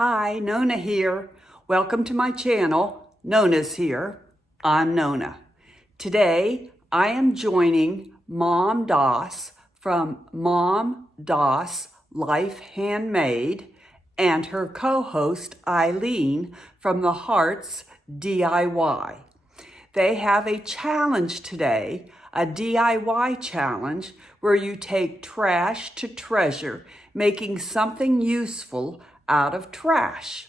Hi, Nonna here. Welcome to my channel, NonnasHere. I'm Nonna. Today, I am joining MomDas from MomDas Life Handmade and her co-host Ileen from the HartsDIY. They have a challenge today, a DIY challenge where you take trash to treasure, making something useful out of trash.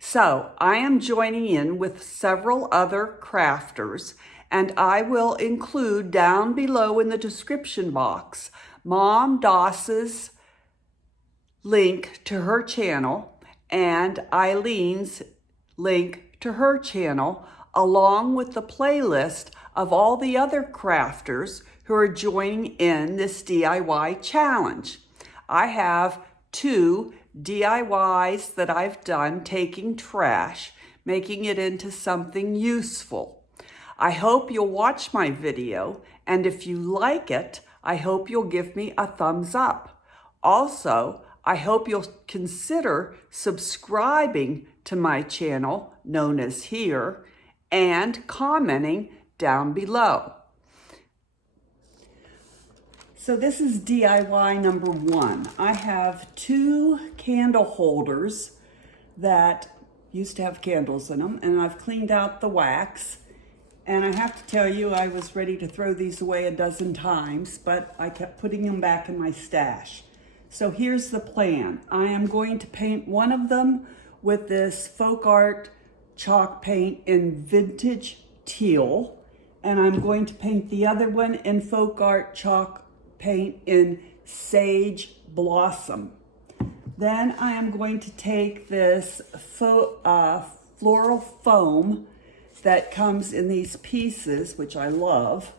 So I am joining in with several other crafters, and I will include down below in the description box MomDas's link to her channel and Eileen's link to her channel, along with the playlist of all the other crafters who are joining in this DIY challenge. I have 2 DIYs that I've done taking trash, making it into something useful. I hope you'll watch my video, and if you like it, I hope you'll give me a thumbs up. Also, I hope you'll consider subscribing to my channel, NonnasHere, and commenting down below. So this is DIY number 1. I have 2 candle holders that used to have candles in them, and I've cleaned out the wax. And I have to tell you, I was ready to throw these away a dozen times, but I kept putting them back in my stash. So here's the plan. I am going to paint one of them with this folk art chalk paint in vintage teal, and I'm going to paint the other one in folk art chalk paint in sage blossom. Then I am going to take this floral foam that comes in these pieces, which I love,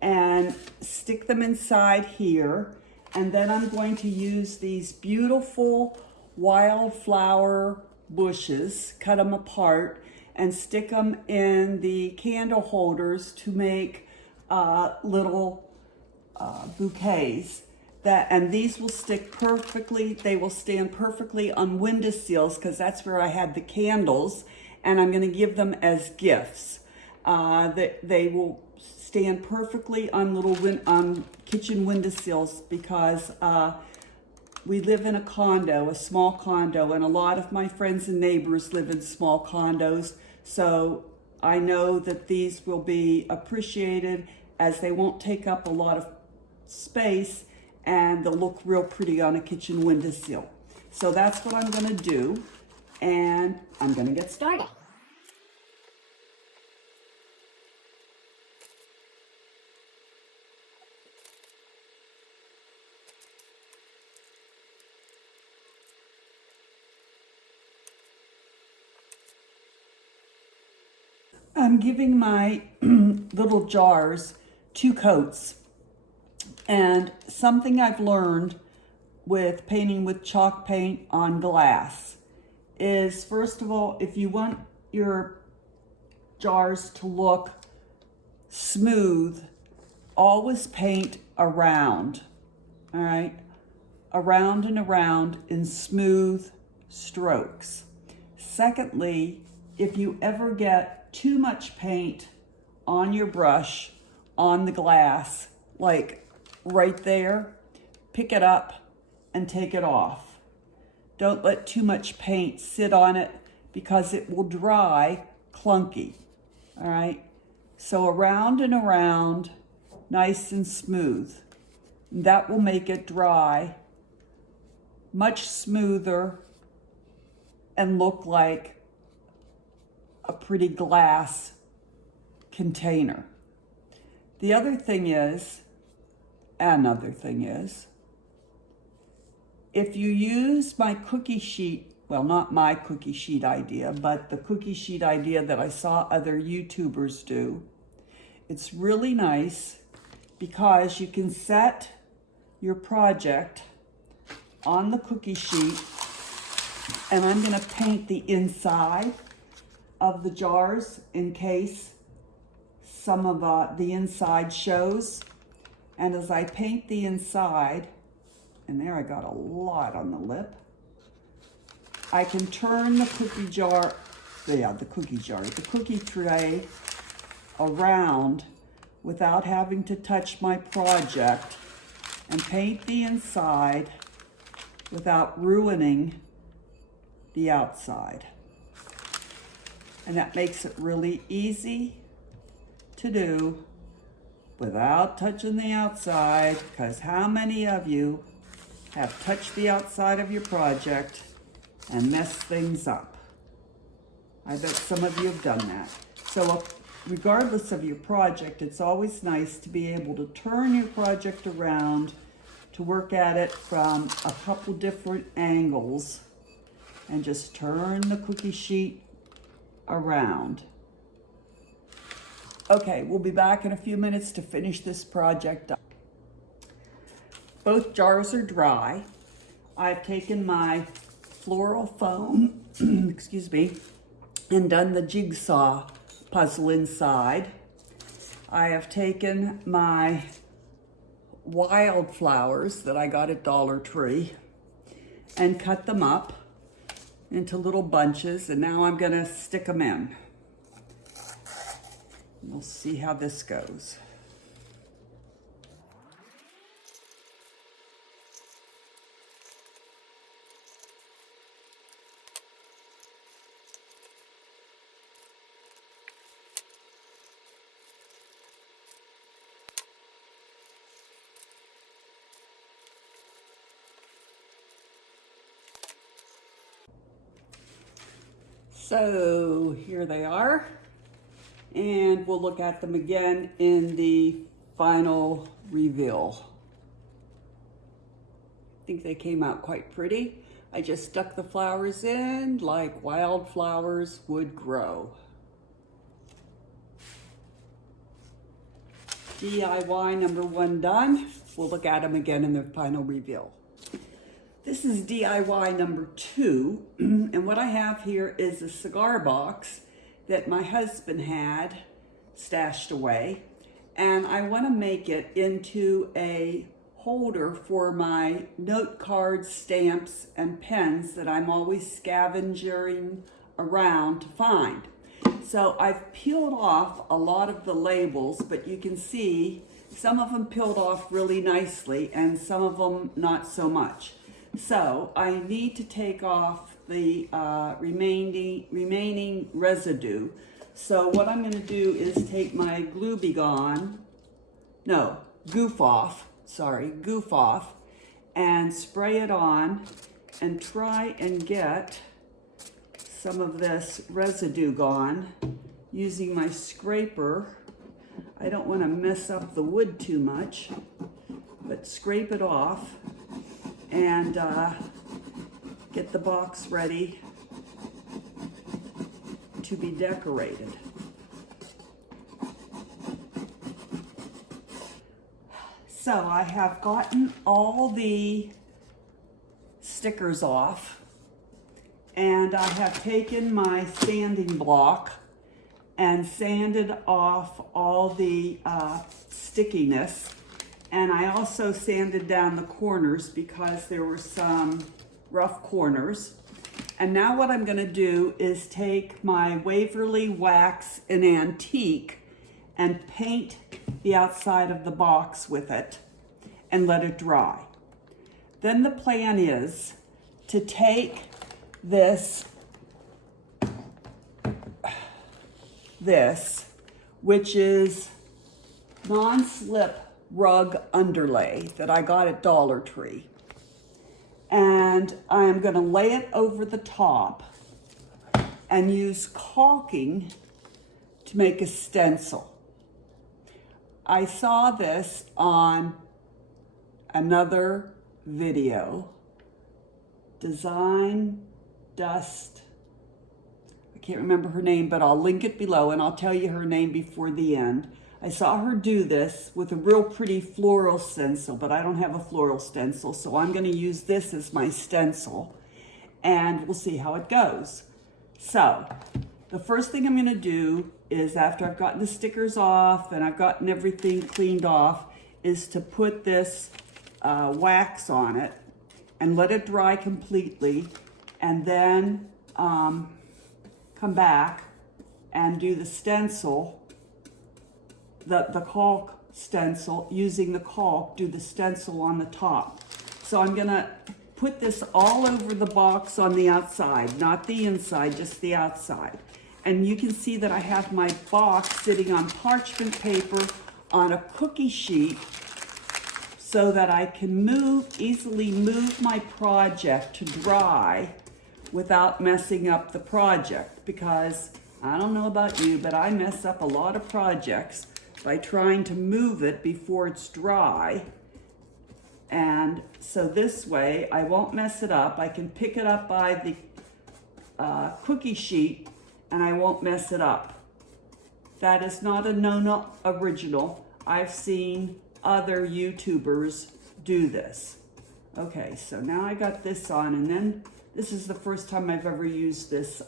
and stick them inside here. And then I'm going to use these beautiful wildflower bushes, cut them apart, and stick them in the candle holders to make little bouquets. And these will stick perfectly, they will stand perfectly on windowsills because that's where I had the candles, and I'm going to give them as gifts. They will stand perfectly on little kitchen windowsills because we live in a condo, a small condo, and a lot of my friends and neighbors live in small condos. So I know that these will be appreciated as they won't take up a lot of space and they'll look real pretty on a kitchen windowsill. So that's what I'm going to do, and I'm going to get started. I'm giving my little jars 2 coats. And something I've learned with painting with chalk paint on glass is, first of all, if you want your jars to look smooth, always paint around, all right? Around and around in smooth strokes. Secondly, if you ever get too much paint on your brush, on the glass, like right there, pick it up and take it off. Don't let too much paint sit on it because it will dry clunky, all right? So around and around, nice and smooth. That will make it dry much smoother and look like a pretty glass container. Another thing is, if you use my cookie sheet, well, not my cookie sheet idea, but the cookie sheet idea that I saw other YouTubers do, it's really nice because you can set your project on the cookie sheet, and I'm going to paint the inside of the jars in case some of the inside shows. And as I paint the inside, and there I got a lot on the lip, I can turn the cookie tray around without having to touch my project and paint the inside without ruining the outside. And that makes it really easy to do without touching the outside, because how many of you have touched the outside of your project and messed things up? I bet some of you have done that. So regardless of your project, it's always nice to be able to turn your project around, to work at it from a couple different angles, and just turn the cookie sheet around. Okay, we'll be back in a few minutes to finish this project up. Both jars are dry. I've taken my floral foam, excuse me, and done the jigsaw puzzle inside. I have taken my wildflowers that I got at Dollar Tree and cut them up into little bunches, and now I'm gonna stick them in. We'll see how this goes. So here they are, and we'll look at them again in the final reveal. I think they came out quite pretty. I just stuck the flowers in like wildflowers would grow. DIY number 1 done. We'll look at them again in the final reveal. This is DIY number 2, and what I have here is a cigar box that my husband had stashed away, and I want to make it into a holder for my note cards, stamps, and pens that I'm always scavenging around to find. So I've peeled off a lot of the labels, but you can see some of them peeled off really nicely and some of them not so much. So I need to take off the remaining residue. So what I'm going to do is take my goof off, and spray it on and try and get some of this residue gone using my scraper. I don't want to mess up the wood too much, but scrape it off and get the box ready to be decorated. So I have gotten all the stickers off, and I have taken my sanding block and sanded off all the stickiness. And I also sanded down the corners because there were some rough corners. And now what I'm gonna do is take my Waverly Wax in Antique and paint the outside of the box with it and let it dry. Then the plan is to take this, which is non-slip rug underlay that I got at Dollar Tree, and I am going to lay it over the top and use caulking to make a stencil. I saw this on another video, Design Dust. I can't remember her name, but I'll link it below and I'll tell you her name before the end. I saw her do this with a real pretty floral stencil, but I don't have a floral stencil, so I'm going to use this as my stencil, and we'll see how it goes. So, the first thing I'm going to do is, after I've gotten the stickers off and I've gotten everything cleaned off, is to put this wax on it and let it dry completely, and then come back and do the stencil, the caulk stencil, using the caulk, do the stencil on the top. So I'm gonna put this all over the box on the outside, not the inside, just the outside. And you can see that I have my box sitting on parchment paper on a cookie sheet so that I can easily move my project to dry without messing up the project, because I don't know about you, but I mess up a lot of projects by trying to move it before it's dry. And so this way I won't mess it up. I can pick it up by the cookie sheet and I won't mess it up. That is not a Nonna original. I've seen other YouTubers do this. Okay, so now I got this on, and then this is the first time I've ever used this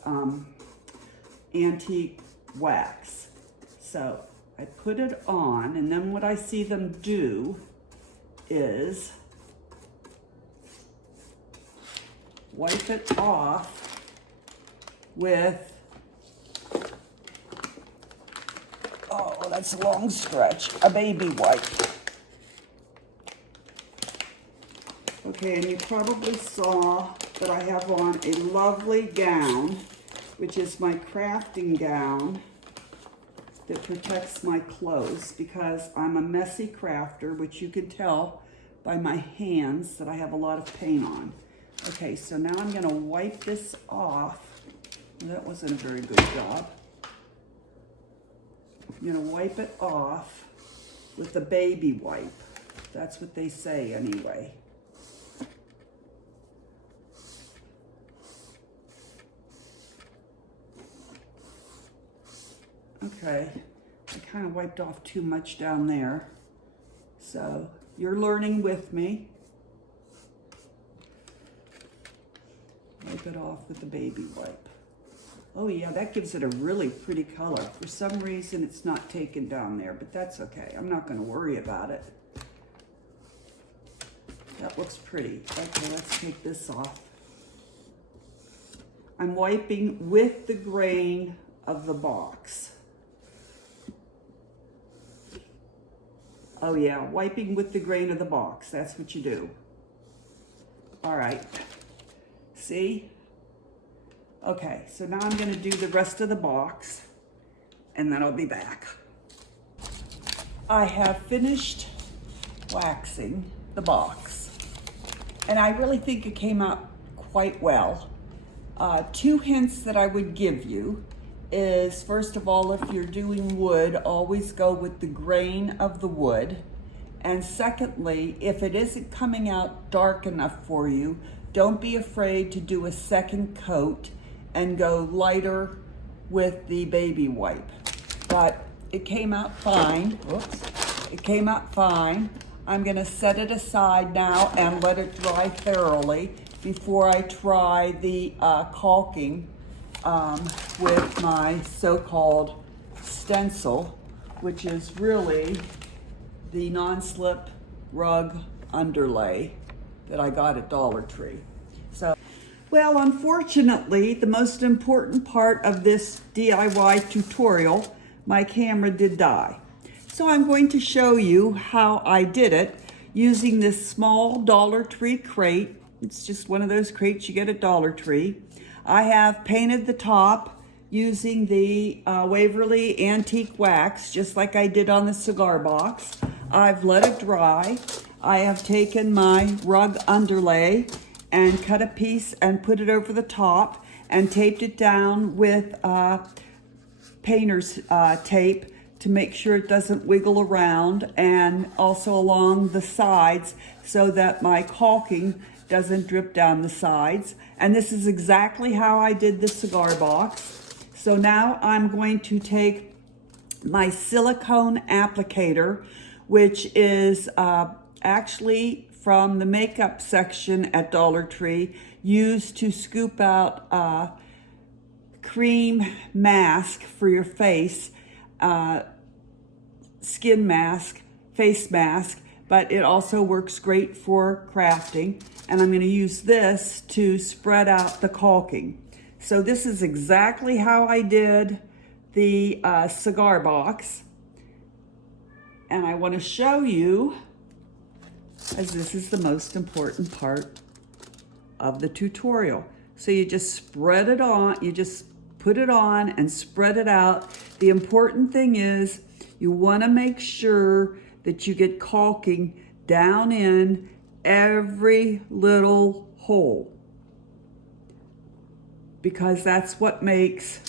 antique wax. So I put it on, and then what I see them do is wipe it off with, oh, that's a long stretch, a baby wipe. Okay, and you probably saw that I have on a lovely gown, which is my crafting gown that protects my clothes, because I'm a messy crafter, which you can tell by my hands that I have a lot of paint on. Okay, so now I'm gonna wipe this off. That wasn't a very good job. I'm gonna wipe it off with the baby wipe. That's what they say anyway. Okay, I kind of wiped off too much down there. So you're learning with me. Wipe it off with the baby wipe. Oh yeah, that gives it a really pretty color. For some reason it's not taken down there, but that's okay. I'm not going to worry about it. That looks pretty. Okay, let's take this off. I'm wiping with the grain of the box. Oh yeah, wiping with the grain of the box. That's what you do. All right. See? Okay, so now I'm going to do the rest of the box, and then I'll be back. I have finished waxing the box, and I really think it came out quite well. 2 hints that I would give you is, first of all, if you're doing wood, always go with the grain of the wood. And secondly, if it isn't coming out dark enough for you, don't be afraid to do a second coat and go lighter with the baby wipe. But it came out fine. Whoops. It came out fine. I'm gonna set it aside now and let it dry thoroughly before I try the caulking with my so-called stencil, which is really the non-slip rug underlay that I got at Dollar Tree. So, well, unfortunately, the most important part of this DIY tutorial, my camera did die. So I'm going to show you how I did it using this small Dollar Tree crate. It's just one of those crates you get at Dollar Tree. I have painted the top using the Waverly Antique Wax, just like I did on the cigar box. I've let it dry. I have taken my rug underlay and cut a piece and put it over the top and taped it down with painter's tape to make sure it doesn't wiggle around, and also along the sides so that my caulking doesn't drip down the sides. And this is exactly how I did the cigar box. So now I'm going to take my silicone applicator, which is actually from the makeup section at Dollar Tree, used to scoop out cream mask for your face, skin mask, face mask, but it also works great for crafting. And I'm going to use this to spread out the caulking. So this is exactly how I did the cigar box. And I want to show you, as this is the most important part of the tutorial. So you just spread it on, you just put it on and spread it out. The important thing is you want to make sure that you get caulking down in every little hole, because that's what makes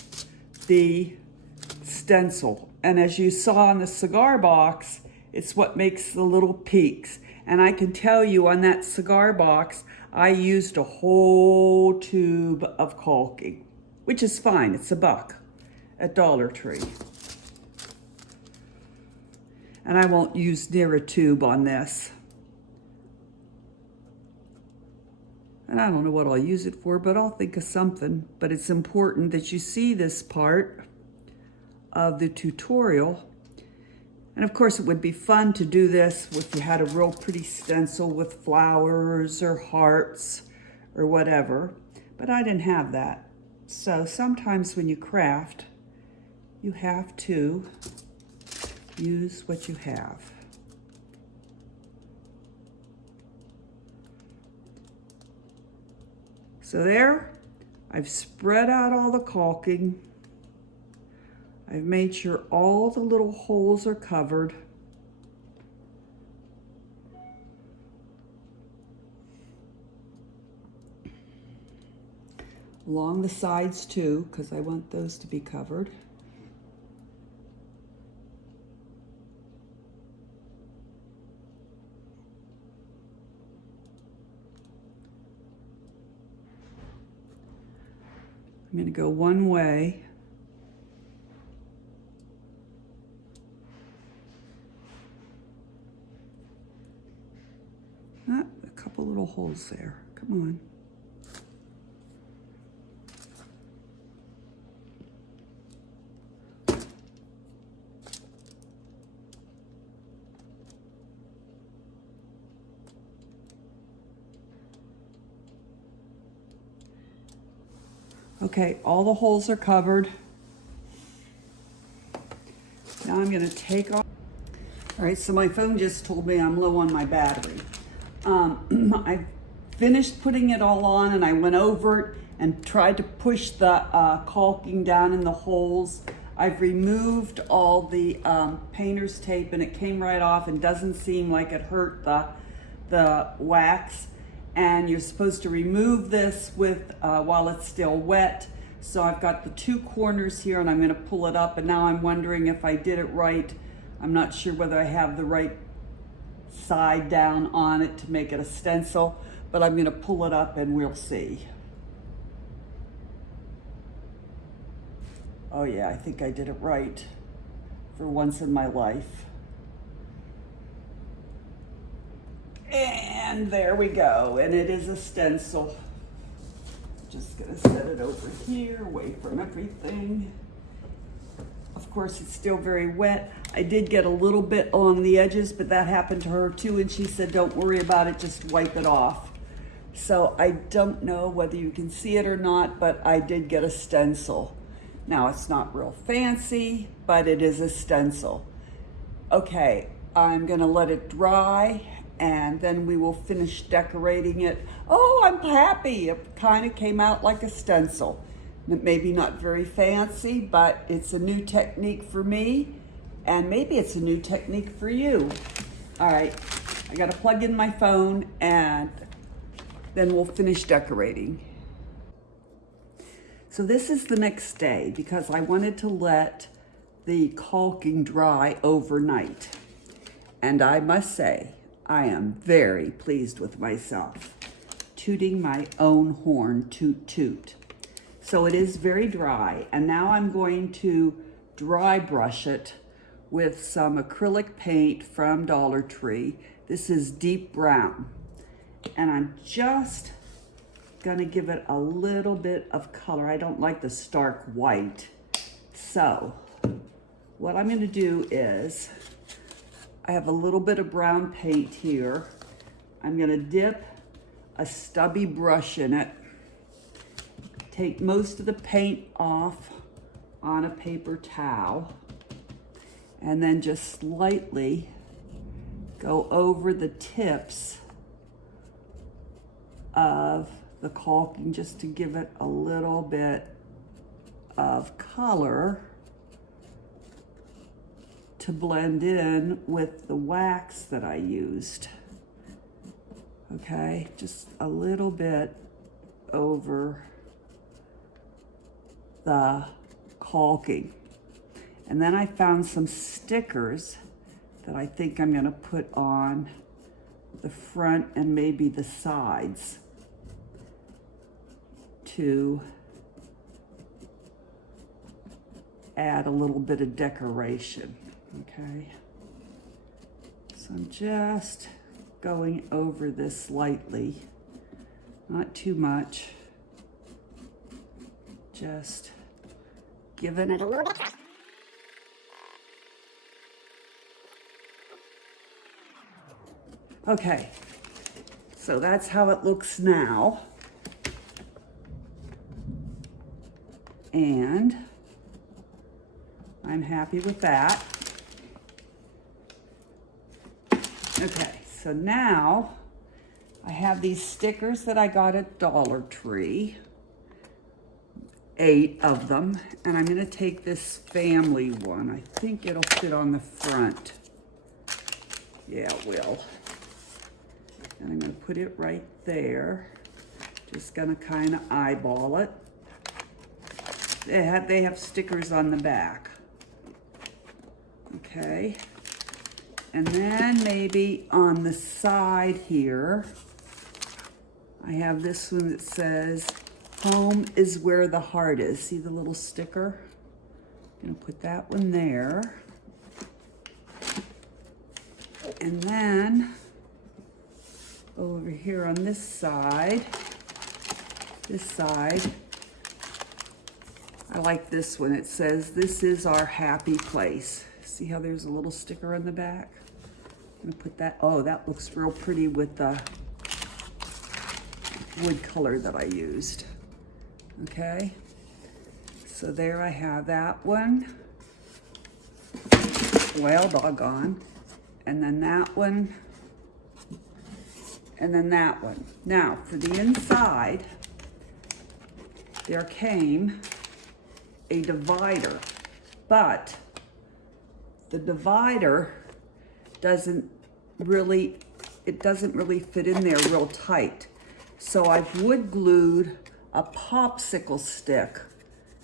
the stencil. And as you saw on the cigar box, it's what makes the little peaks. And I can tell you on that cigar box, I used a whole tube of caulking, which is fine. It's $1 at Dollar Tree. And I won't use near a tube on this. And I don't know what I'll use it for, but I'll think of something. But it's important that you see this part of the tutorial. And of course, it would be fun to do this if you had a real pretty stencil with flowers or hearts or whatever. But I didn't have that. So sometimes when you craft, you have to use what you have. So there, I've spread out all the caulking. I've made sure all the little holes are covered. Along the sides too, because I want those to be covered. I'm going to go one way. Ah, a couple little holes there. Come on. Okay, all the holes are covered. Now I'm going to take off. All right, so my phone just told me I'm low on my battery. I finished putting it all on, and I went over it and tried to push the caulking down in the holes. I've removed all the painter's tape, and it came right off and doesn't seem like it hurt the wax. And you're supposed to remove this with while it's still wet. So I've got the two corners here, and I'm going to pull it up, and now I'm wondering if I did it right. I'm not sure whether I have the right side down on it to make it a stencil, but I'm going to pull it up and we'll see. Oh yeah, I think I did it right for once in my life. And there we go, and it is a stencil. Just gonna set it over here, away from everything. Of course, it's still very wet. I did get a little bit along the edges, but that happened to her too, and she said, don't worry about it, just wipe it off. So I don't know whether you can see it or not, but I did get a stencil. Now, it's not real fancy, but it is a stencil. Okay, I'm gonna let it dry, and then we will finish decorating it. Oh, I'm happy. It kind of came out like a stencil. Maybe not very fancy, but it's a new technique for me, and maybe it's a new technique for you. All right, I gotta plug in my phone, and then we'll finish decorating. So this is the next day, because I wanted to let the caulking dry overnight. And I must say, I am very pleased with myself. Tooting my own horn, toot toot. So it is very dry, and now I'm going to dry brush it with some acrylic paint from Dollar Tree. This is deep brown, and I'm just gonna give it a little bit of color. I don't like the stark white. So what I'm gonna do is I have a little bit of brown paint here. I'm gonna dip a stubby brush in it, take most of the paint off on a paper towel, and then just slightly go over the tips of the caulking just to give it a little bit of color to blend in with the wax that I used. Okay, just a little bit over the caulking. And then I found some stickers that I think I'm gonna put on the front and maybe the sides to add a little bit of decoration, okay? So I'm just going over this lightly, not too much, just giving it a little bit. Okay, so that's how it looks now. And I'm happy with that. Okay, so now I have these stickers that I got at Dollar Tree, 8 of them, and I'm gonna take this family one. I think it'll fit on the front. Yeah, it will. And I'm gonna put it right there. Just gonna kind of eyeball it. They have stickers on the back. Okay. And then maybe on the side here, I have this one that says, "Home is where the heart is." See the little sticker? I'm gonna put that one there. And then over here on this side, I like this one. It says, "This is our happy place." See how there's a little sticker on the back? I'm gonna put that, oh, that looks real pretty with the wood color that I used. Okay, so there I have that one. Well, doggone. And then that one. And then that one. Now, for the inside, there came a divider, but the divider doesn't really fit in there real tight. So I've wood glued a popsicle stick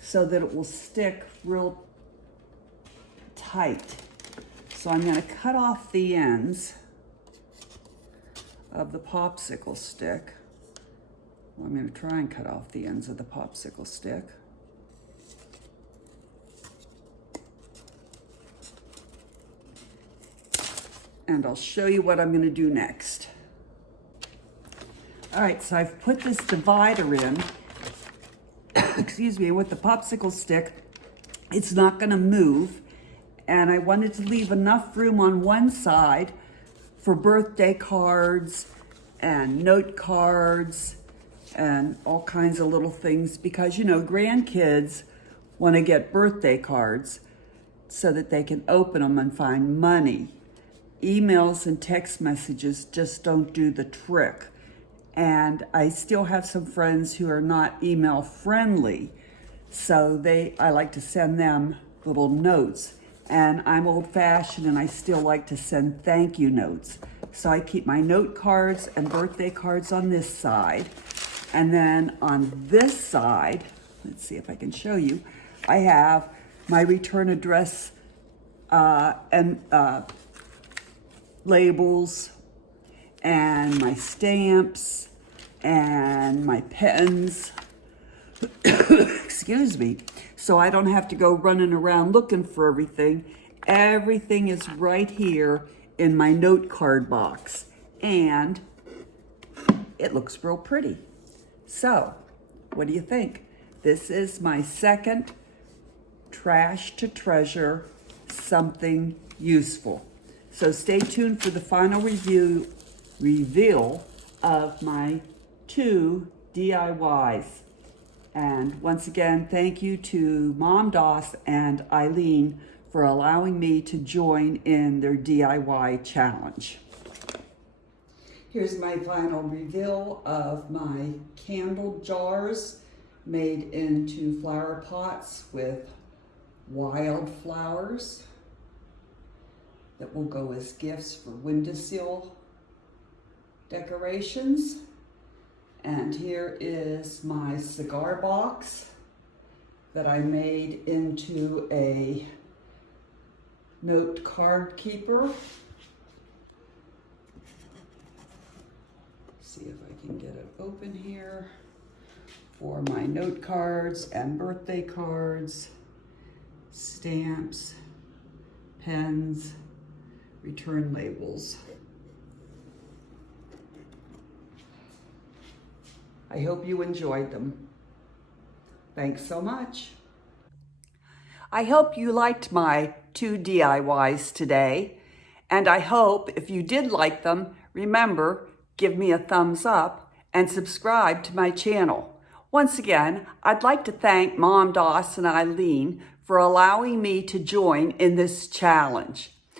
so that it will stick real tight. So I'm gonna cut off the ends of the popsicle stick. Well, I'm gonna try and cut off the ends of the popsicle stick. And I'll show you what I'm gonna do next. All right, so I've put this divider in, excuse me, with the popsicle stick, it's not gonna move. And I wanted to leave enough room on one side for birthday cards and note cards and all kinds of little things because, you know, grandkids want to get birthday cards so that they can open them and find money. Emails and text messages just don't do the trick. And I still have some friends who are not email friendly, so I like to send them little notes. And I'm old-fashioned and I still like to send thank you notes. So I keep my note cards and birthday cards on this side. And then on this side, let's see if I can show you, I have my return address and labels and my stamps and my pens, excuse me, so I don't have to go running around looking for everything. Everything is right here in my note card box, and it looks real pretty. So, what do you think? This is my second trash to treasure something useful. So stay tuned for the final reveal of my 2 DIYs. And once again, thank you to MomDas and Ileen for allowing me to join in their DIY challenge. Here's my final reveal of my candle jars made into flower pots with wildflowers that will go as gifts for windowsill decorations. And here is my cigar box that I made into a note card keeper. See if I can get it open here for my note cards and birthday cards, stamps, pens, return labels. I hope you enjoyed them. Thanks so much. I hope you liked my 2 DIYs today, and I hope if you did like them, remember, give me a thumbs up and subscribe to my channel. Once again, I'd like to thank MomDas and Ileen for allowing me to join in this challenge.